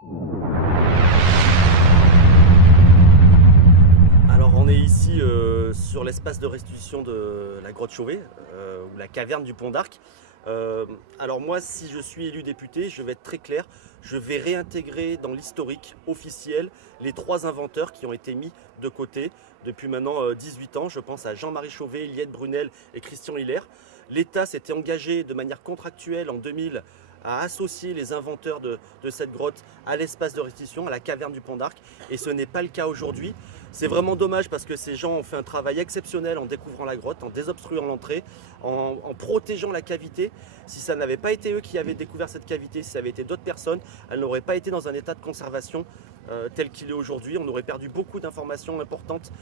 Alors on est ici sur l'espace de restitution de la grotte Chauvet, ou la caverne du Pont d'Arc. Alors moi, si je suis élu député, je vais être très clair, je vais réintégrer dans l'historique officiel les 3 inventeurs qui ont été mis de côté depuis maintenant 18 ans. Je pense à Jean-Marie Chauvet, Liette Brunel et Christian Hiller. L'État s'était engagé de manière contractuelle en 2000 à associer les inventeurs de cette grotte à l'espace de restitution, à la caverne du Pont d'Arc, et ce n'est pas le cas aujourd'hui. C'est vraiment dommage parce que ces gens ont fait un travail exceptionnel en découvrant la grotte, en désobstruant l'entrée, en protégeant la cavité. Si ça n'avait pas été eux qui avaient découvert cette cavité, si ça avait été d'autres personnes, elle n'aurait pas été dans un état de conservation tel qu'il est aujourd'hui. On aurait perdu beaucoup d'informations importantes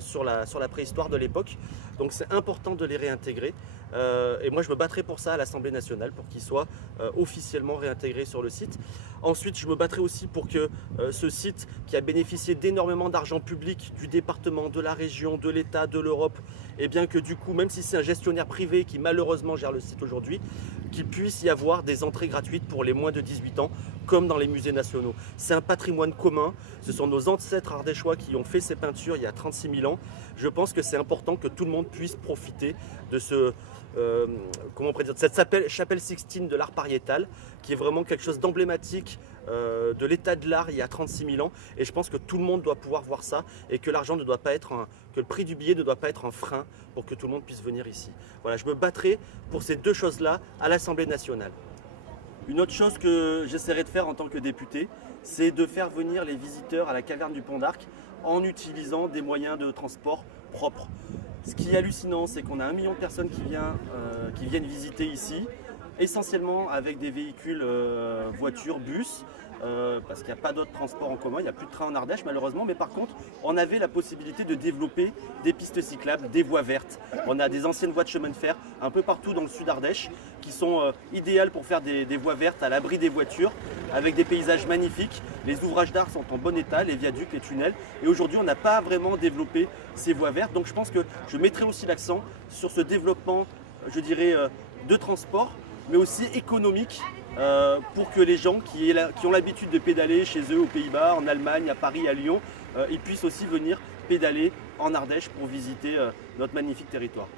sur la préhistoire de l'époque. Donc c'est important de les réintégrer. Et moi je me battrai pour ça à l'Assemblée nationale, pour qu'ils soient officiellement réintégrés sur le site. Ensuite je me battrai aussi pour que ce site, qui a bénéficié d'énormément d'argent public du département, de la région, de l'État, de l'Europe, et bien que du coup, même si c'est un gestionnaire privé qui malheureusement gère le site aujourd'hui, qu'il puisse y avoir des entrées gratuites pour les moins de 18 ans, comme dans les musées nationaux. C'est un patrimoine commun, ce sont nos ancêtres ardéchois qui ont fait ces peintures il y a 36 000 ans. Je pense que c'est important que tout le monde puisse profiter de comment on pourrait dire, cette chapelle Sixtine de l'art pariétal, qui est vraiment quelque chose d'emblématique de l'état de l'art il y a 36 000 ans. Et je pense que tout le monde doit pouvoir voir ça, et que l'argent ne doit pas être que le prix du billet ne doit pas être un frein pour que tout le monde puisse venir ici. Voilà, je me battrai pour ces 2 choses-là à l'Assemblée nationale. Une autre chose que j'essaierai de faire en tant que député, c'est de faire venir les visiteurs à la caverne du Pont d'Arc en utilisant des moyens de transport propres. Ce qui est hallucinant, c'est qu'on a 1 million de personnes qui viennent visiter ici, essentiellement avec des véhicules voitures, bus, parce qu'il n'y a pas d'autres transports en commun, il n'y a plus de train en Ardèche malheureusement, mais par contre on avait la possibilité de développer des pistes cyclables, des voies vertes. On a des anciennes voies de chemin de fer un peu partout dans le sud Ardèche qui sont idéales pour faire des voies vertes à l'abri des voitures, avec des paysages magnifiques. Les ouvrages d'art sont en bon état, les viaducs, les tunnels, et aujourd'hui on n'a pas vraiment développé ces voies vertes, donc je pense que je mettrai aussi l'accent sur ce développement, je dirais, de transport, mais aussi économique, pour que les gens qui ont l'habitude de pédaler chez eux aux Pays-Bas, en Allemagne, à Paris, à Lyon, ils puissent aussi venir pédaler en Ardèche pour visiter notre magnifique territoire.